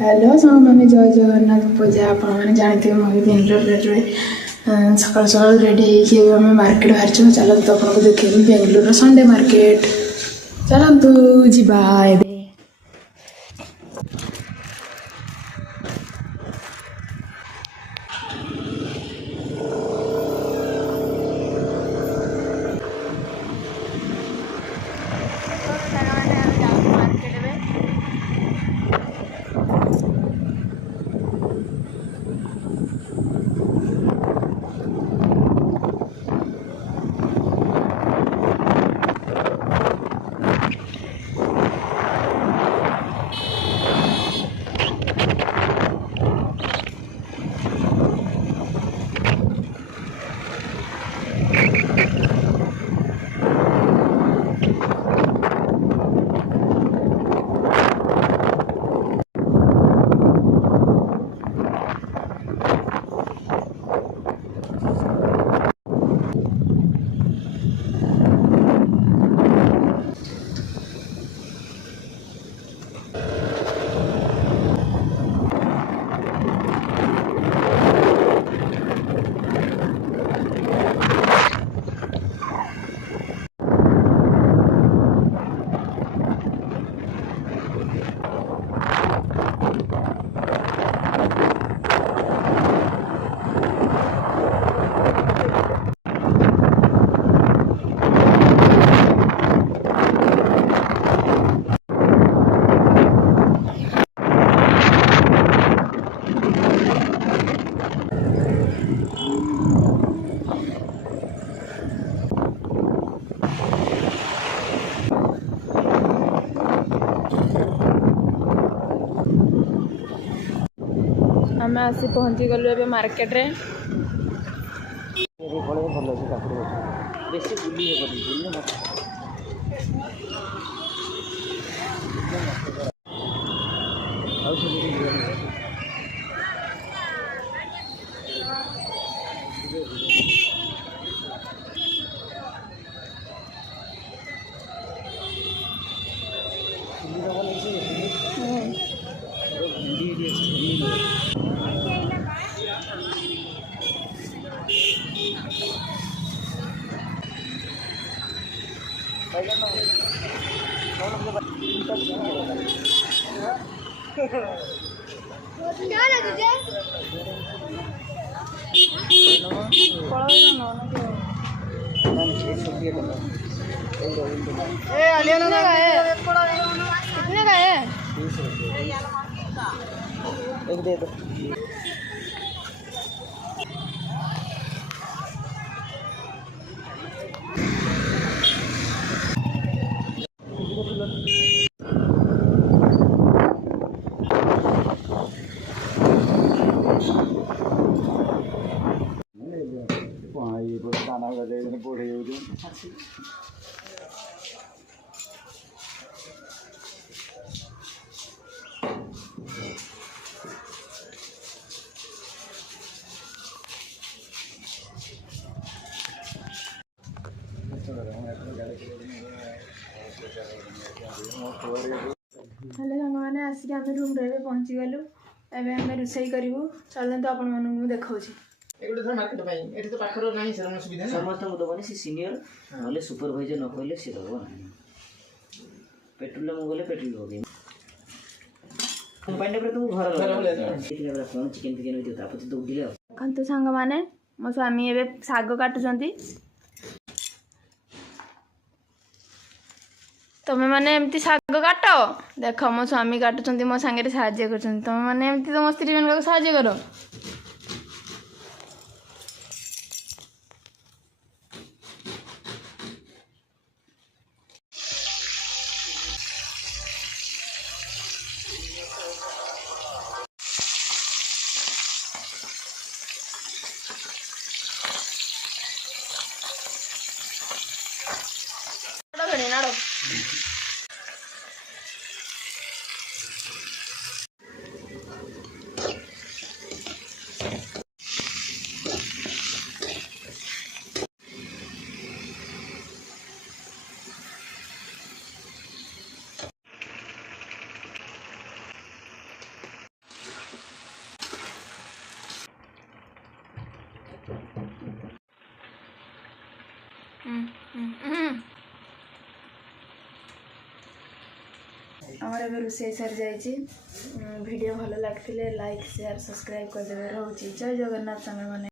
Hello सांग मैंने जय जगन्नाथ पूजा आपने जानते हैं बेंगलोर सकाल सकाल रेडी होमें मार्केट बाहर चलते आपको देखें बेंगलोर संडे मार्केट चलतु जीवा एबे आम आसी पहुँची गलु ए मार्केट रे कितने का है? एक दे दो। हेलो सांग मैंने आसिक आम रूम रे पहुँची गलु एवं आम रोषे करूँ चलते आपण मानक देखा समस्त दबनी सी सीनियर ना सुपरवाइजर न कहले सी दब ना पेट्रोल में गले पेट्रोल हो कंपानी पर तू घर कौन चिकन फिकन दियो तापति दौड़िले देखु सांग मैंने मो स्वामी ए शाग काटुंट तमें मैंने एमती शाग काट देख मो स्वामी काटुंट मो सांगे साहाଯ୍य कर तमें मैंने एमती तुम स्त्री मान साहाଯ୍य कर आमर ए रोषे सरी जाइए वीडियो भल लगे लाइक शेयर सब्सक्राइब करदे। रोचे जय जगन्नाथ सामने।